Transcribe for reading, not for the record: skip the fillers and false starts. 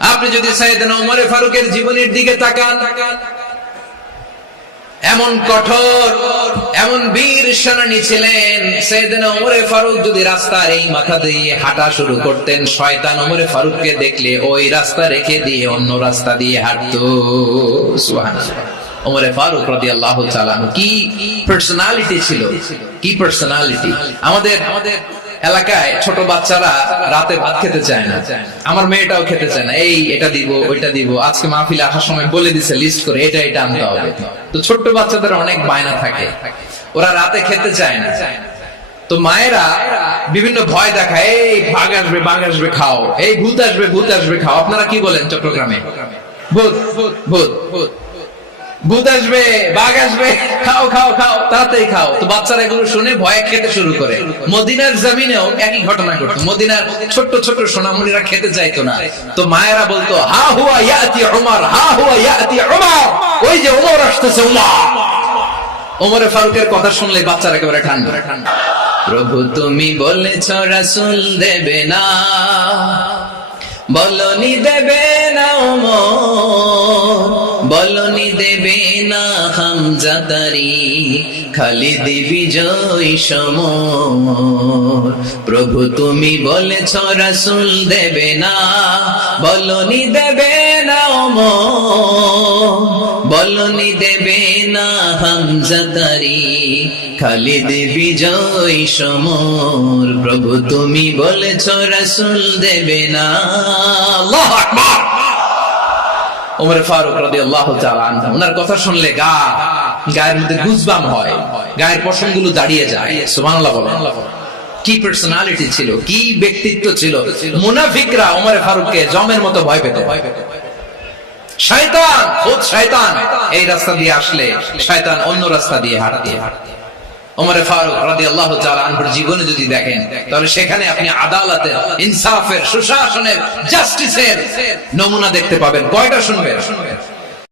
আপনি যদি সাইয়েদনা ওমর ফারুকের জীবনের দিকে তাকান, এমন কঠোর, এমন বীর সেনানী ছিলেন। সাইয়েদনা ওমর ফারুক যদি রাস্তার এই মাথা দিয়ে হাঁটা শুরু করতেন, শয়তান ওমর ফারুককে দেখলে ওই রাস্তা রেখে দিয়ে অন্য রাস্তা দিয়ে হাঁটতো। সুবহানাল্লাহ। ওমর ফারুক রাদিয়াল্লাহু তাআলা কি পার্সোনালিটি ছিল, কি পার্সোনালিটি। আমাদের এলাকায় ছোট বাচ্চারা রাতে ভাত খেতে চায় না, আমার মেয়েটাও খেতে চায় না। এই এটা দিব, ওইটা দিব, আজকে মাহফিলে আসার সময় বলে দিছে লিস্ট করে এটা এটা আনতে হবে। তো ছোট্ট বাচ্চাদের অনেক বায়না থাকে, ওরা রাতে খেতে চায় না। তো মায়েরা বিভিন্ন ভয় দেখায়, এই বাঘ আসবে, বাঘ আসবে খাও, এই ভূত আসবে, ভূত আসবে খাও। আপনারা কি বলেন চট্টগ্রামে? ভূত ভূত ভূত ভূত আসবে, বাঘ আসবে, খাও খাও খাও, তাড়াতাড়ি খাও। তো বাচ্চারা এগুলো শুনে ভয়ে খেতে শুরু করে। মদিনার জমিনেও একই ঘটনা ঘটতো। মদিনার ছোট্ট ছোট্ট সোনামণিরা খেতে চাইতো না। তো মায়েরা বলতো, হা হুয়া ইয়াতি উমর, হা হুয়া ইয়াতি উমর, ওই যে ওমর আসতেছে, উমর। ওমর ফারুকের কথা শুনলে বাচ্চারা একেবারে ঠান্ডা ঠান্ডা। প্রভু তুমি বলেছ রাসূল দেবে না, বলনি দেবে না ওমর, বলনি দেবে না হামজা তারি, খালিদ বিজয় সমর। প্রভু তুমি বলেছ রাসূল দেবে না, বলনি দেবে না ওমর, বলনি দেবে না হামজা তারি, খালিদ বিজয় সমর। প্রভু তুমি বলেছ রাসূল দেবে না। আল্লাহু আকবার। ওমর ফারুক রাদিয়াল্লাহু তাআলা আনহু, ওনার কথা শুনলে গায়ের মধ্যে গুজবাম হয়, গায়ের পশমগুলো দাঁড়িয়ে যায়। সুবহানাল্লাহ বলেন। কি পার্সোনালিটি ছিল, কি ব্যক্তিত্ব ছিল। মুনাফিকরা ওমর ফারুককে জমের মতো ভয় পেত। শয়তান, খুদ শয়তান এই রাস্তা দিয়ে আসলে শয়তান অন্য রাস্তা দিয়ে হাঁটতে। ওমর ফারুক রাদিয়াল্লাহু তাআলা আনহুর জীবনে যদি দেখেন, তাহলে সেখানে আপনি আদালতের, ইনসাফের, সুশাসনের, জাস্টিসের নমুনা দেখতে পাবেন। কয়টা শুনবেন?